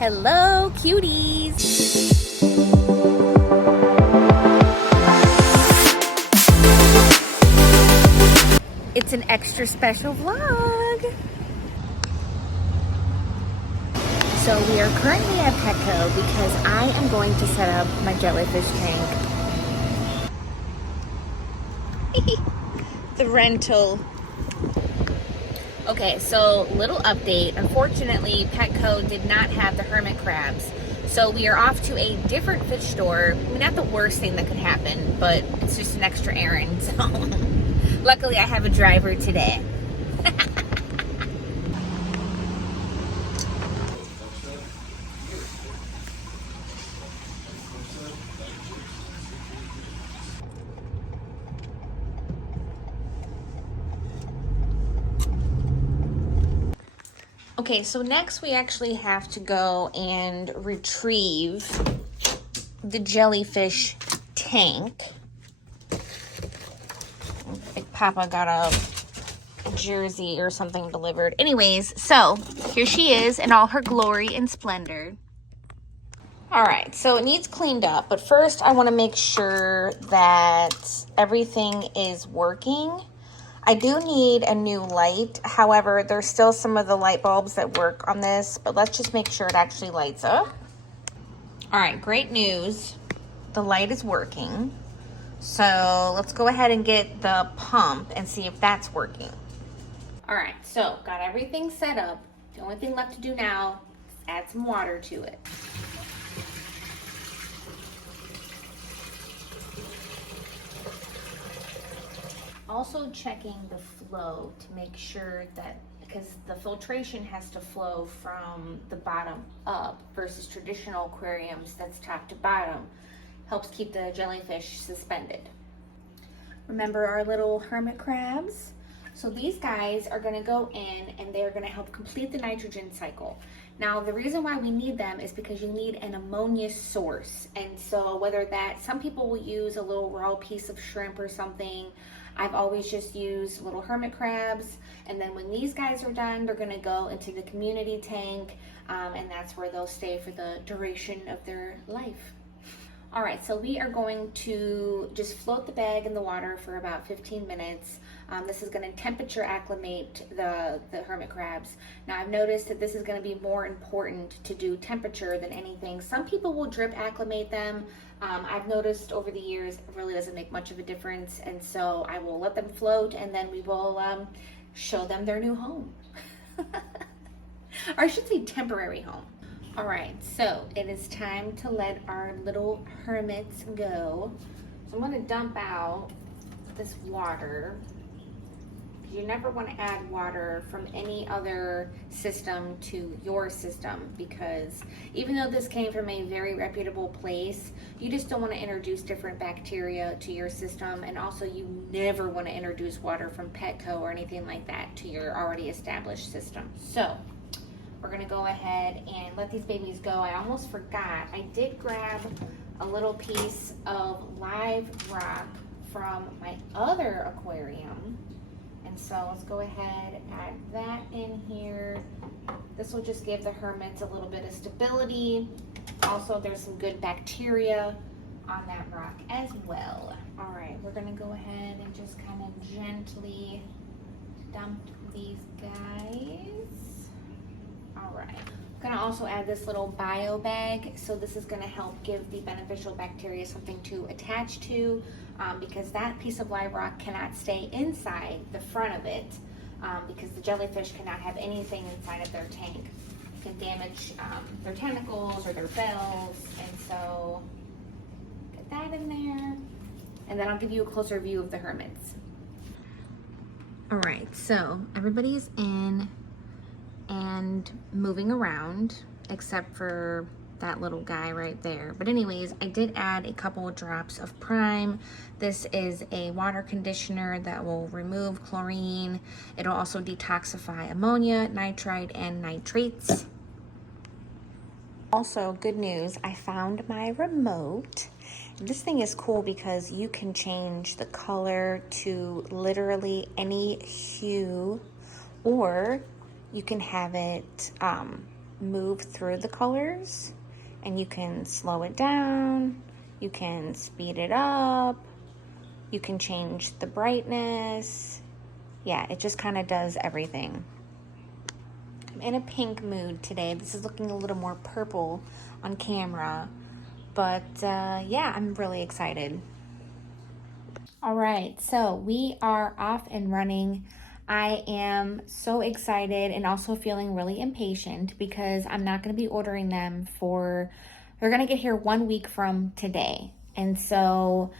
Hello, cuties. It's an extra special vlog. So we are currently at Petco because I am going to set up my jellyfish tank. The rental. Okay, so little update. Unfortunately, Petco did not have the hermit crabs. So we are off to a different fish store. I mean, not the worst thing that could happen, but it's just an extra errand. So luckily I have a driver today. Okay, so next we actually have to go and retrieve the jellyfish tank. Big Papa got a jersey or something delivered. Anyways, so here she is in all her glory and splendor. All right, so it needs cleaned up, but first I want to make sure that everything is working. I do need a new light. However, there's still some of the light bulbs that work on this, but let's just make sure it actually lights up. All right, great news. The light is working. So let's go ahead and get the pump and see if that's working. All right, so got everything set up. The only thing left to do now is add some water to it. Also checking the flow to make sure that, because the filtration has to flow from the bottom up versus traditional aquariums that's top to bottom, helps keep the jellyfish suspended. Remember our little hermit crabs? So these guys are gonna go in and they're gonna help complete the nitrogen cycle. Now, the reason why we need them is because you need an ammonia source. And so whether that, some people will use a little raw piece of shrimp or something. I've always just used little hermit crabs. And then when these guys are done, they're gonna go into the community tank, and that's where they'll stay for the duration of their life. All right, so we are going to just float the bag in the water for about 15 minutes. This is gonna temperature acclimate the hermit crabs. Now I've noticed that this is gonna be more important to do temperature than anything. Some people will drip acclimate them. I've noticed over the years it really doesn't make much of a difference, and so I will let them float and then we will show them their new home. Or I should say temporary home. All right, so it is time to let our little hermits go. So I'm gonna dump out this water. You never want to add water from any other system to your system, because even though this came from a very reputable place, you just don't want to introduce different bacteria to your system. And also you never want to introduce water from Petco or anything like that to your already established system. So we're gonna go ahead and let these babies go. I almost forgot, I did grab a little piece of live rock from my other aquarium. And so let's go ahead, add that in here. This will just give the hermits a little bit of stability. Also, there's some good bacteria on that rock as well. All right, we're gonna go ahead and just kind of gently dump these guys. All right, I'm gonna also add this little bio bag. So this is gonna help give the beneficial bacteria something to attach to, because that piece of live rock cannot stay inside the front of it, because the jellyfish cannot have anything inside of their tank. It can damage their tentacles or their bells, and so get that in there. And then I'll give you a closer view of the hermits. All right, so everybody's in and moving around except for that little guy right there. But anyways, I did add a couple of drops of Prime. This is a water conditioner that will remove chlorine. It'll also detoxify ammonia, nitrite, and nitrates. Also, good news, I found my remote. This thing is cool because you can change the color to literally any hue, or you can have it move through the colors, and you can slow it down, you can speed it up, you can change the brightness. Yeah, it just kind of does everything. I'm in a pink mood today. This is looking a little more purple on camera, but yeah, I'm really excited. All right, so we are off and running. I am so excited and also feeling really impatient because I'm not going to be ordering them they're going to get here 1 week from today. And so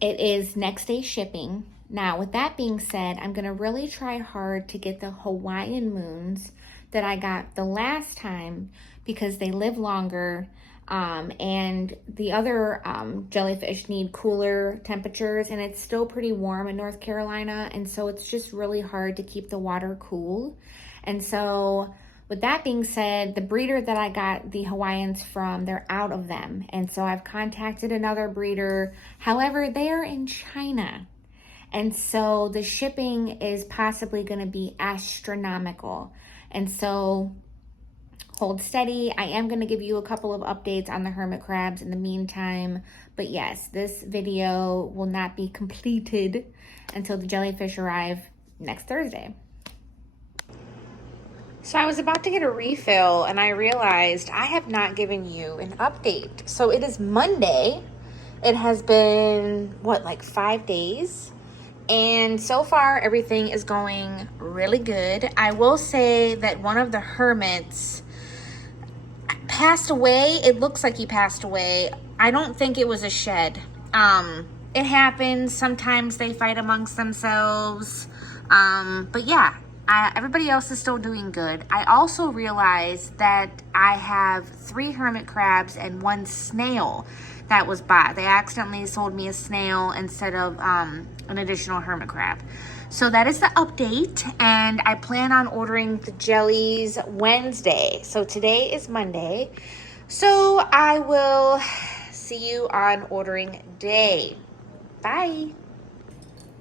it is next day shipping. Now, with that being said, I'm going to really try hard to get the Hawaiian moons that I got the last time because they live longer. And the other jellyfish need cooler temperatures, and it's still pretty warm in North Carolina, and so it's just really hard to keep the water cool. And so with that being said, the breeder that I got the Hawaiians from, they're out of them, and so I've contacted another breeder. However, they are in China, and so the shipping is possibly going to be astronomical. And so hold steady. I am going to give you a couple of updates on the hermit crabs in the meantime. But yes, this video will not be completed until the jellyfish arrive next Thursday. So I was about to get a refill and I realized I have not given you an update. So it is Monday. It has been, what, like 5 days? And so far, everything is going really good. I will say that one of the hermits passed away. It looks like he passed away. I don't think it was a shed. It happens. Sometimes they fight amongst themselves. But yeah, everybody else is still doing good. I also realized that I have 3 hermit crabs and 1 snail that was bought. They accidentally sold me a snail instead of an additional hermit crab. So that is the update, and I plan on ordering the jellies Wednesday. So today is Monday. So I will see you on ordering day. Bye.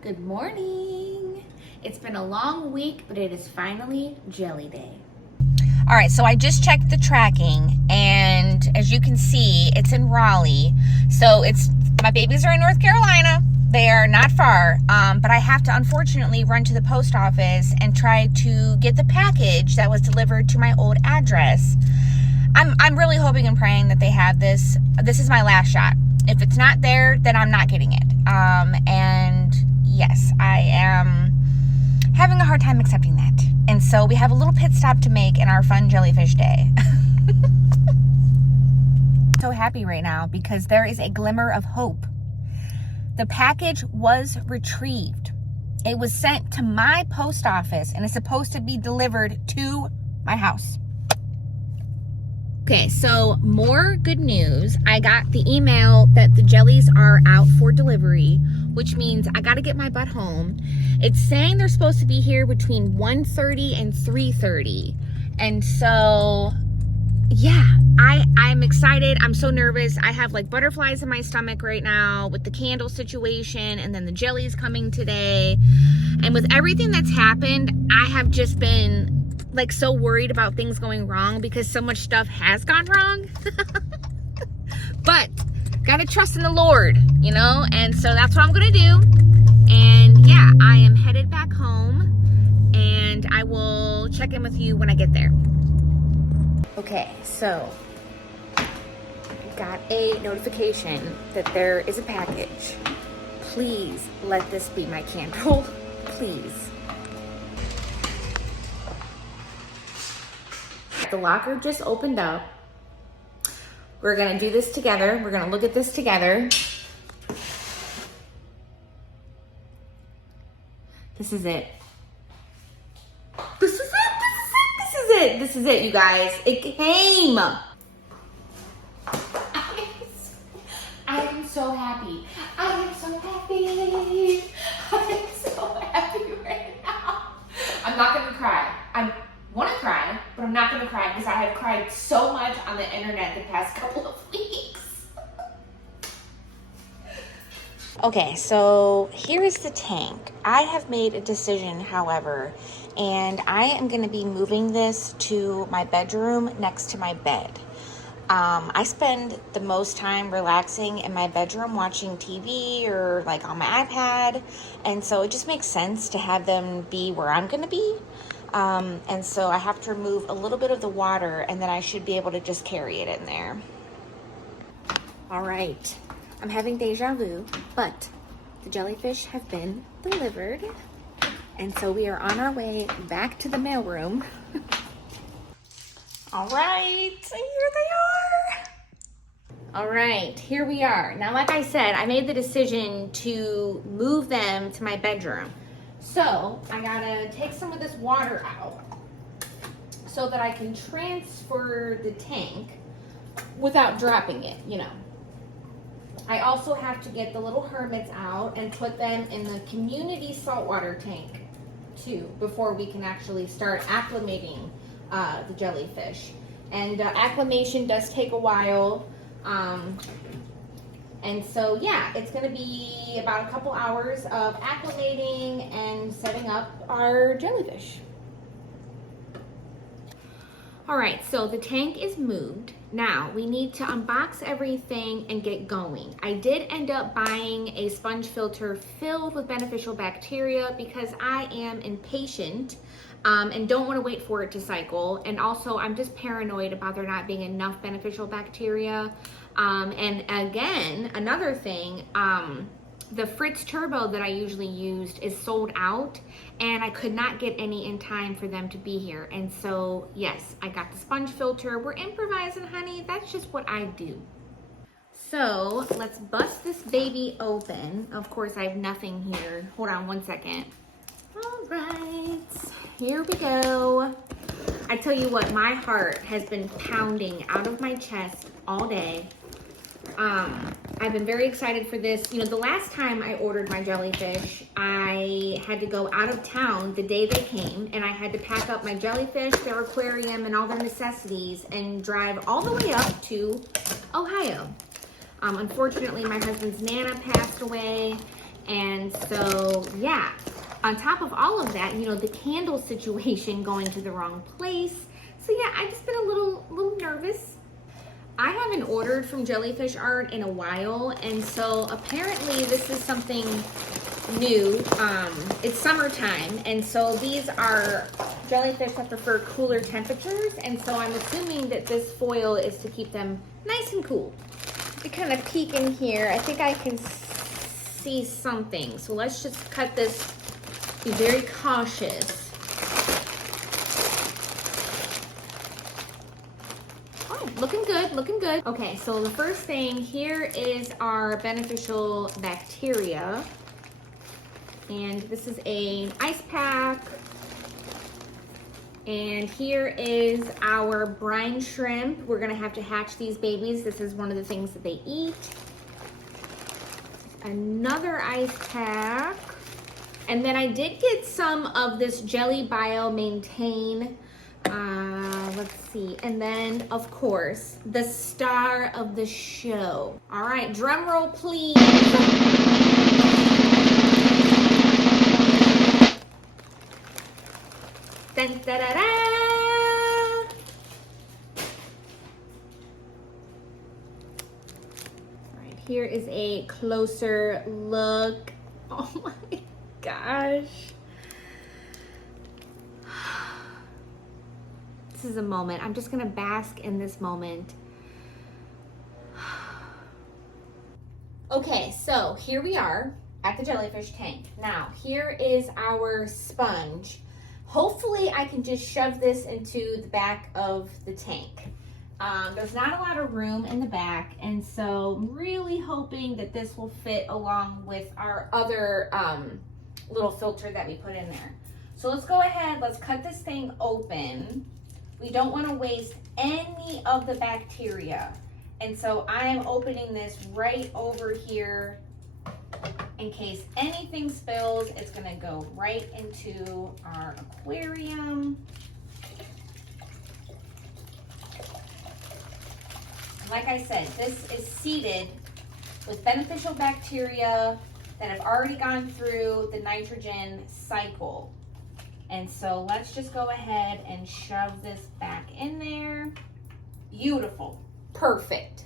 Good morning. It's been a long week, but it is finally jelly day. All right, so I just checked the tracking, and as you can see, it's in Raleigh. So my babies are in North Carolina. They are not far, but I have to unfortunately run to the post office and try to get the package that was delivered to my old address. I'm really hoping and praying that they have this. This is my last shot. If it's not there, then I'm not getting it. And yes, I am having a hard time accepting that. And so we have a little pit stop to make in our fun jellyfish day. So happy right now because there is a glimmer of hope. The package was retrieved. It was sent to my post office and is supposed to be delivered to my house. Okay, so more good news. I got the email that the jellies are out for delivery, which means I got to get my butt home. It's saying they're supposed to be here between 1:30 and 3:30. And so, yeah, I'm excited. I'm so nervous. I have like butterflies in my stomach right now with the candle situation, and then the jellies coming today. And with everything that's happened, I have just been like so worried about things going wrong because so much stuff has gone wrong. But gotta trust in the Lord, you know? And so that's what I'm gonna do. And yeah, I am headed back home and I will check in with you when I get there. Okay, so got a notification that there is a package. Please let this be my candle, please. The locker just opened up. We're gonna do this together. We're gonna look at this together. This is it. This is it, this is it, this is it, this is it, you guys. It came. I am so happy. I am so happy. I am so happy right now. I'm not gonna cry. I want to cry, but I'm not gonna cry because I have cried so much on the internet the past couple of weeks. Okay, so here is the tank. I have made a decision, however, and I am gonna be moving this to my bedroom next to my bed. I spend the most time relaxing in my bedroom watching TV or like on my iPad, and so it just makes sense to have them be where I'm gonna be. And so I have to remove a little bit of the water, and then I should be able to just carry it in there. All right, I'm having deja vu, but the jellyfish have been delivered, and so we are on our way back to the mailroom. All right, here they are. All right, here we are. Now, like I said, I made the decision to move them to my bedroom. So I gotta take some of this water out so that I can transfer the tank without dropping it, you know. I also have to get the little hermits out and put them in the community saltwater tank too before we can actually start acclimating the jellyfish. And acclimation does take a while. And so, yeah, it's going to be about a couple hours of acclimating and setting up our jellyfish. All right, so the tank is moved. Now we need to unbox everything and get going. I did end up buying a sponge filter filled with beneficial bacteria because I am impatient and don't want to wait for it to cycle. And also I'm just paranoid about there not being enough beneficial bacteria. And again, another thing, the Fritz Turbo that I usually used is sold out, and I could not get any in time for them to be here. And so, yes, I got the sponge filter. We're improvising, honey. That's just what I do. So let's bust this baby open. Of course, I have nothing here. Hold on one second. All right, here we go. I tell you what, my heart has been pounding out of my chest all day. I've been very excited for this. You know, the last time I ordered my jellyfish, I had to go out of town the day they came, and I had to pack up my jellyfish, their aquarium, and all their necessities and drive all the way up to Ohio. Unfortunately, my husband's Nana passed away, and so, yeah. On top of all of that, you know, the candle situation going to the wrong place. So, yeah, I've just been a little nervous. I haven't ordered from Jellyfish Art in a while, and so apparently this is something new. It's summertime, and so these are jellyfish that prefer cooler temperatures, and so I'm assuming that this foil is to keep them nice and cool. To kind of peek in here, I think I can see something. So let's just cut this, be very cautious. Looking good, looking good. Okay, so the first thing here is our beneficial bacteria. And this is an ice pack. And here is our brine shrimp. We're gonna have to hatch these babies. This is one of the things that they eat. Another ice pack. And then I did get some of this Jelly Bio Maintain. Let's see. And then, of course, the star of the show. All right, drum roll, please. Dun, da, da, da. All right, here is a closer look. Oh my gosh. This is a moment. I'm just gonna bask in this moment. Okay, so here we are at the jellyfish tank. Now, here is our sponge. Hopefully I can just shove this into the back of the tank. There's not a lot of room in the back, and so I'm really hoping that this will fit along with our other little filter that we put in there. So let's go ahead, let's cut this thing open. We don't want to waste any of the bacteria. And so I am opening this right over here in case anything spills. It's going to go right into our aquarium. Like I said, this is seeded with beneficial bacteria that have already gone through the nitrogen cycle. And so let's just go ahead and shove this back in there. Beautiful. Perfect.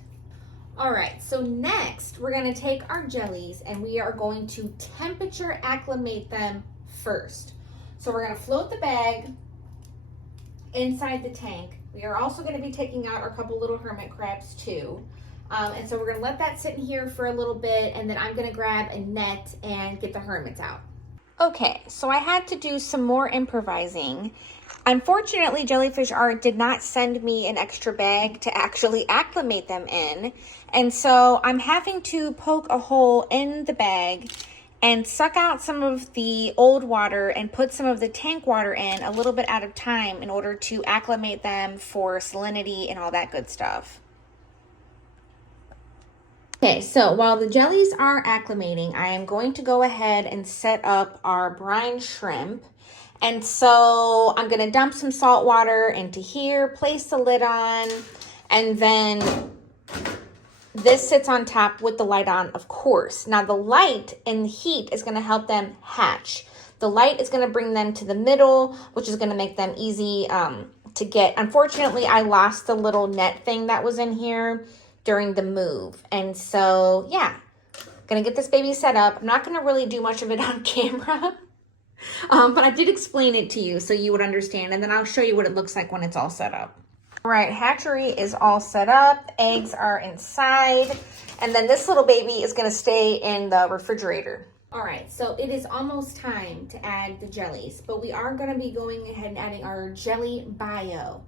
All right, so next we're gonna take our jellies and we are going to temperature acclimate them first. So we're gonna float the bag inside the tank. We are also gonna be taking out our couple little hermit crabs too. And so we're gonna let that sit in here for a little bit, and then I'm gonna grab a net and get the hermits out. Okay, so I had to do some more improvising. Unfortunately, Jellyfish Art did not send me an extra bag to actually acclimate them in. And so I'm having to poke a hole in the bag and suck out some of the old water and put some of the tank water in a little bit at a time in order to acclimate them for salinity and all that good stuff. Okay, so while the jellies are acclimating, I am going to go ahead and set up our brine shrimp. And so I'm gonna dump some salt water into here, place the lid on, and then this sits on top with the light on, of course. Now the light and the heat is gonna help them hatch. The light is gonna bring them to the middle, which is gonna make them easy to get. Unfortunately, I lost the little net thing that was in here during the move. And so, yeah, gonna get this baby set up. I'm not gonna really do much of it on camera, but I did explain it to you so you would understand, and then I'll show you what it looks like when it's all set up. All right, hatchery is all set up. Eggs are inside, and then this little baby is gonna stay in the refrigerator. All right, so it is almost time to add the jellies, but we are gonna be going ahead and adding our jelly bio.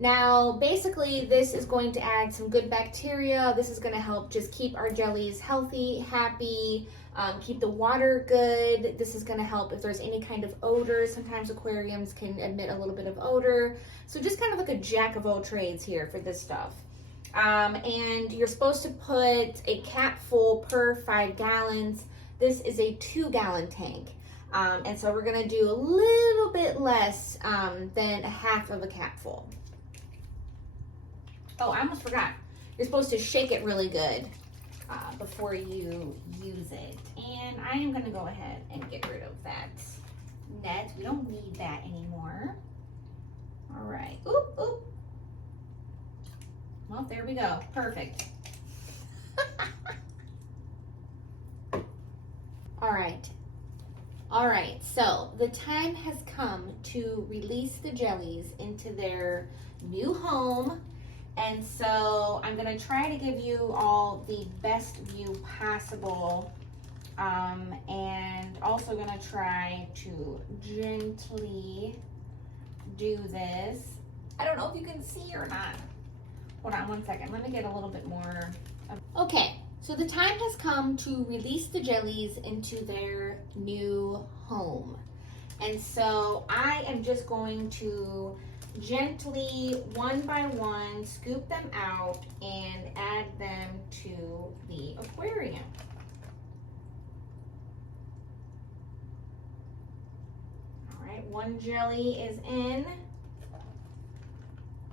Now, basically, this is going to add some good bacteria. This is gonna help just keep our jellies healthy, happy, keep the water good. This is gonna help if there's any kind of odor. Sometimes aquariums can emit a little bit of odor. So just kind of like a jack of all trades here for this stuff. And you're supposed to put a cap full per 5 gallons. This is a 2-gallon tank. And so we're gonna do a little bit less than a half of a cap full. Oh, I almost forgot. You're supposed to shake it really good before you use it. And I am gonna go ahead and get rid of that net. We don't need that anymore. All right, oop, oop. Well, there we go, perfect. All right, so the time has come to release the jellies into their new home. And so I'm gonna try to give you all the best view possible, and also gonna try to gently do this. I don't know if you can see or not. Hold on one second, let me get a little bit more. Okay, so the time has come to release the jellies into their new home. And so I am just going to gently, one by one, scoop them out and add them to the aquarium. All right, one jelly is in.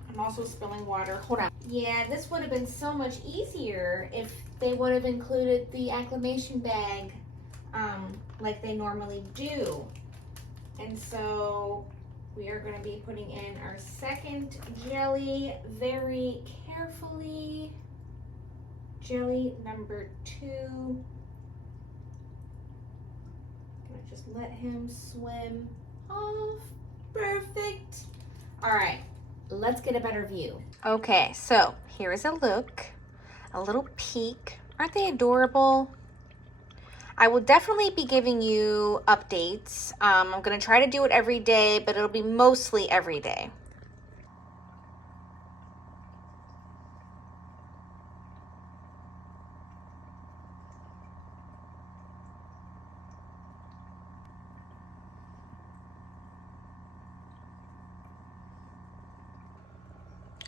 I'm also spilling water. Hold on. Yeah, this would have been so much easier if they would have included the acclimation bag like they normally do. And so we are going to be putting in our second jelly very carefully. Jelly number 2. Gonna just let him swim off. Perfect. All right, let's get a better view. Okay, so here is a look, a little peek. Aren't they adorable? I will definitely be giving you updates. I'm gonna try to do it every day, but it'll be mostly every day.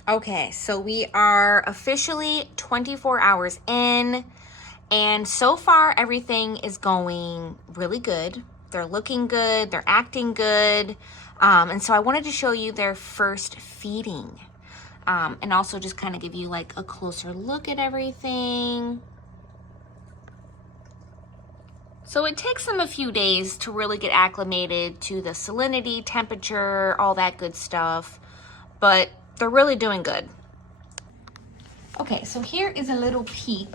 Okay, so we are officially 24 hours in. And so far, everything is going really good. They're looking good, they're acting good. And so I wanted to show you their first feeding. And also just kind of give you like a closer look at everything. So it takes them a few days to really get acclimated to the salinity, temperature, all that good stuff, but they're really doing good. Okay, so here is a little peek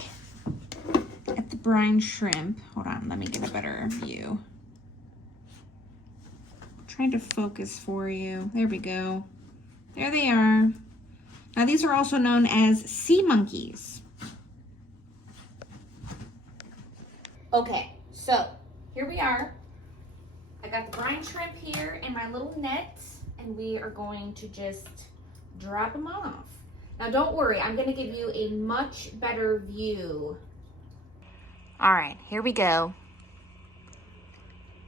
at the brine shrimp. Hold on, let me get a better view. I'm trying to focus for you. There we go. There they are. Now these are also known as sea monkeys. Okay, so here we are. I got the brine shrimp here in my little net, and we are going to just drop them off. Now don't worry, I'm gonna give you a much better view. All right, here we go.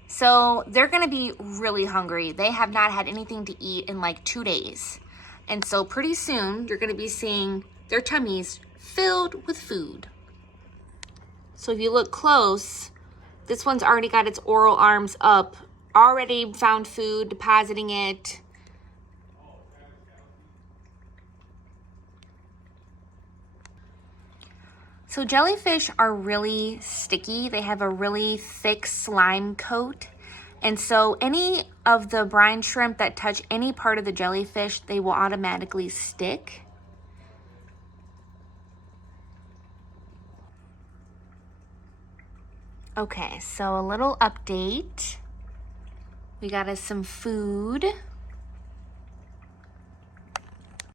So they're gonna be really hungry. They have not had anything to eat in like 2 days. And so pretty soon you're gonna be seeing their tummies filled with food. So if you look close, this one's already got its oral arms up, already found food, depositing it. So jellyfish are really sticky. They have a really thick slime coat. And so any of the brine shrimp that touch any part of the jellyfish, they will automatically stick. Okay, so a little update. We got us some food.